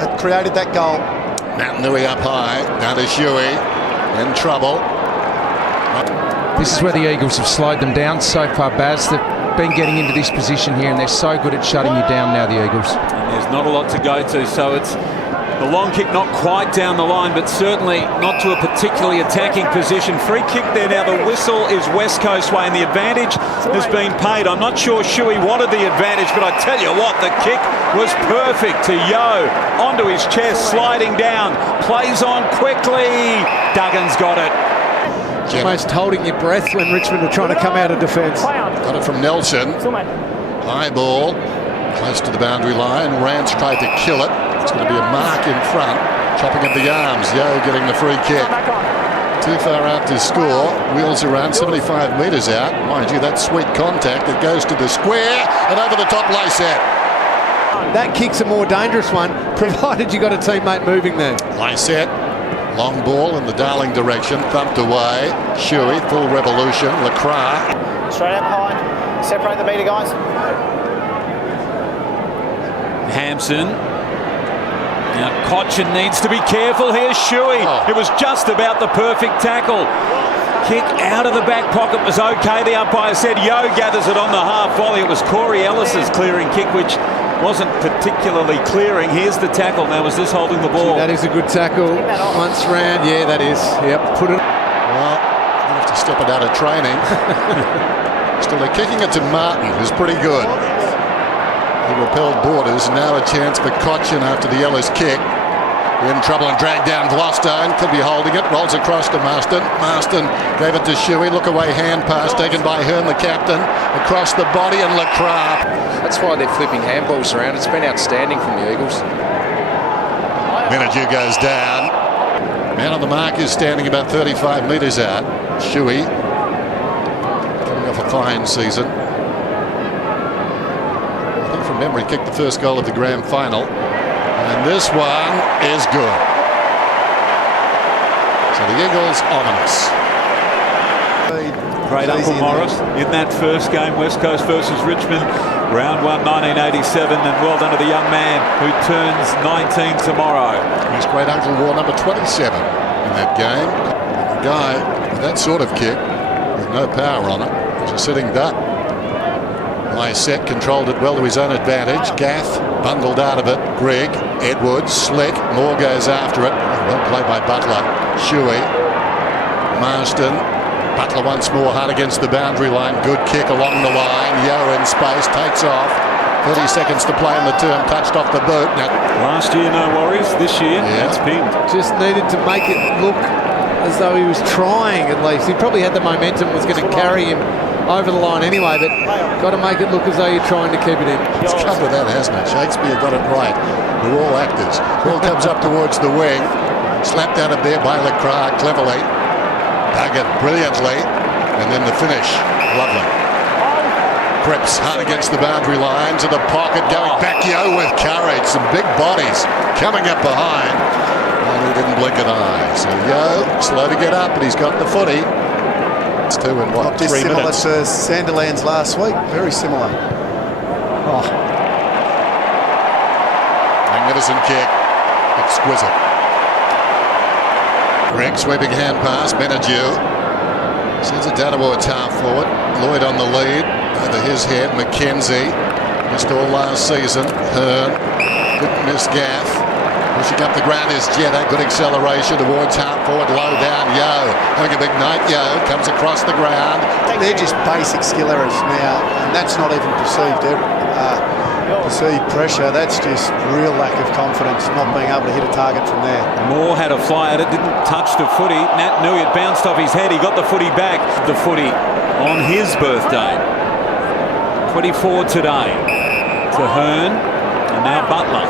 that created that goal. Nui up high, now to Shuey, in trouble. This is where the Eagles have slowed them down so far, Baz. They've been getting into this position here, and they're so good at shutting you down now, the Eagles. And there's not a lot to go to, so it's the long kick not quite down the line, but certainly not to a particularly attacking position. Free kick there now. The whistle is West Coast way, and the advantage has been paid. I'm not sure Shuey wanted the advantage, but I tell you what, the kick was perfect to Yeo. Onto his chest, sliding down, plays on quickly. Duggan's got it. Almost holding your breath when Richmond are trying to come out of defence. Got it from Nelson. High ball, close to the boundary line. Rance tried to kill it. It's going to be a mark in front, chopping at the arms. Yeo getting the free kick. Too far out to score. Wheels around 75 metres out. Mind you, that sweet contact. It goes to the square and over the top Lysette. That kick's a more dangerous one, provided you got a teammate moving there. Lysette, long ball in the Darling direction, thumped away. Shuey, full revolution. Lacroix. Straight out behind. Separate the meter, guys. Hampson. Now Cochin needs to be careful here. Shuey. It was just about the perfect tackle. Kick out of the back pocket was okay. The umpire said Yeo gathers it on the half volley. It was Corey Ellis's clearing kick, which wasn't particularly clearing. Here's the tackle. Now, was this holding the ball? That is a good tackle. Once round, yeah, that is. Yep, put it. Well, you have to step it out of training. Still, they're kicking it to Martin, who's pretty good. He repelled Borders. Now a chance for Cochin after the Ellis kick. In trouble and dragged down Gloucestone. Could be holding it. Rolls across to Marston. Marston gave it to Shuey. Look away hand pass taken by Hearn, the captain. Across the body and Lacroix. That's why they're flipping handballs around. It's been outstanding from the Eagles. Menadue goes down. Man on the mark is standing about 35 metres out. Shuey coming off a fine season. I think from memory kicked the first goal of the grand final. And this one is good. So the Eagles ominous. Great Uncle Morris in that first game, West Coast versus Richmond, round 1, 1987, and well done to the young man who turns 19 tomorrow. His great uncle wore number 27 in that game. A guy with that sort of kick, with no power on it, was a sitting duck. Lysette controlled it well to his own advantage. Gaff bundled out of it. Grigg, Edwards, Slick, Moore goes after it. Well played by Butler. Shuey, Marston. Butler once more hard against the boundary line. Good kick along the line. Yeo in space, takes off. 30 seconds to play in the term. Touched off the boot. Now, last year no worries. This year it's pinned. Just needed to make it look as though he was trying at least. He probably had the momentum, was going to carry him over the line anyway, but got to make it look as though you're trying to keep it in. It's come with that, hasn't it? Shakespeare got it right. We're all actors. Ball comes up towards the wing. Slapped out of there by Lacroix cleverly. Duggan brilliantly. And then the finish. Lovely. Cripps hard against the boundary line to the pocket. Going back. Yeo with courage. Some big bodies coming up behind. And he didn't blink an eye. So Yeo slow to get up, but he's got the footy. It's 2 in what, 3 minutes? Similar to Sandilands last week. Very similar. Oh. Magnificent kick. Exquisite. Greg sweeping hand pass. Menadue sends it down towards half forward. Lloyd on the lead. Over his head. McKenzie missed all last season. Hearn didn't miss Gaff. Pushing up the ground is Jetta. Good acceleration towards half forward. Low down. Yeo having a big night. Yeo comes across the ground. They're just basic skill errors now, and that's not even perceived pressure. That's just real lack of confidence, not being able to hit a target from there. Moore had a fly at it, didn't touch the footy. Nat knew it bounced off his head. He got the footy back. The footy on his birthday. 24 today to Hearn, and now Butler.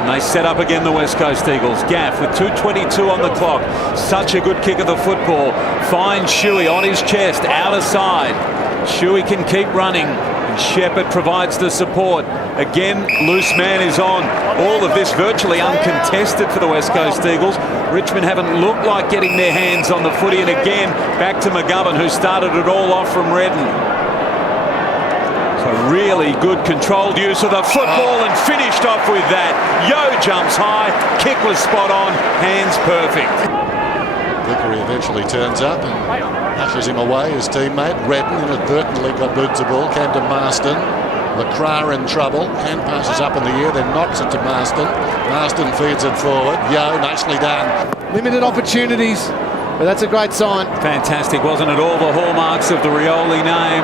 And they set up again the West Coast Eagles. Gaff with 2:22 on the clock. Such a good kick of the football. Finds Shuey on his chest, outer side. Shuey can keep running. And Shepherd provides the support. Again, loose man is on. All of this virtually uncontested for the West Coast Eagles. Richmond haven't looked like getting their hands on the footy. And again, back to McGovern, who started it all off from Redden. A really good controlled use of the football and finished off with that. Yeo jumps high, kick was spot on, hands perfect. Vickery eventually turns up and ushers him away. His teammate Redden inadvertently got boots of ball, came to Marston. LeCras in trouble, hand passes up in the air, then knocks it to Marston. Marston feeds it forward. Yeo, nicely done. Limited opportunities, but that's a great sign. Fantastic, wasn't it? All the hallmarks of the Rioli name.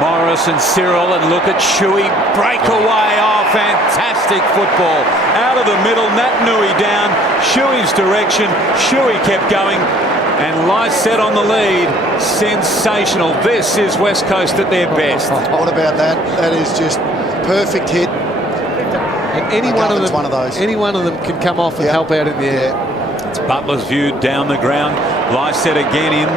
Morris and Cyril, and look at Shuey break away. Oh, fantastic football. Out of the middle, Nat Nui down, Shuey's direction. Shuey kept going, and Lycett on the lead. Sensational. This is West Coast at their best. What about that? That is just perfect hit. And any one of those. any one of them can come off and help out in the air. It's Butler's view down the ground. Lycett again in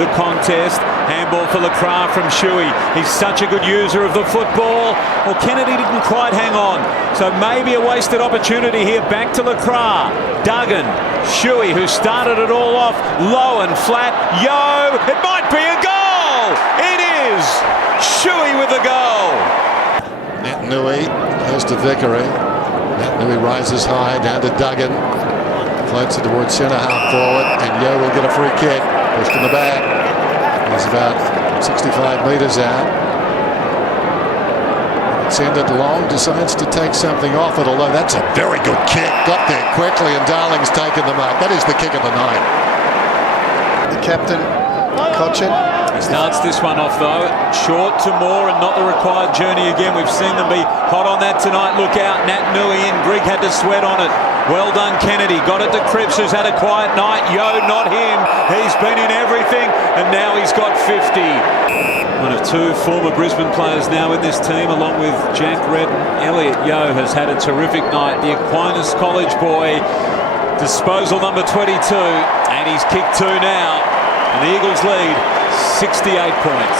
the contest. Handball for LeCras from Shuey. He's such a good user of the football. Well, Kennedy didn't quite hang on. So maybe a wasted opportunity here. Back to LeCras. Duggan. Shuey, who started it all off low and flat. Yeo. It might be a goal. It is. Shuey with the goal. Nat Nui goes to Vickery. Nat Nui rises high down to Duggan. Floats it towards centre half forward, and Yeo will get a free kick. Pushed in the back. He's about 65 metres out. Send it long, decides to take something off it, although that's a very good kick. Got there quickly, and Darling's taken the mark. That is the kick of the night. The captain, Cochin. He starts this one off though, short to Moore and not the required journey again. We've seen them be hot on that tonight. Look out, Nat Nui and Grigg had to sweat on it. Well done, Kennedy. Got it to Cripps, who's had a quiet night. Yeo, not him. He's been in everything, and now he's got 50. One of two former Brisbane players now in this team, along with Jack Redden. Elliot Yeo has had a terrific night. The Aquinas College boy, disposal number 22, and he's kicked two now. And the Eagles lead 68 points.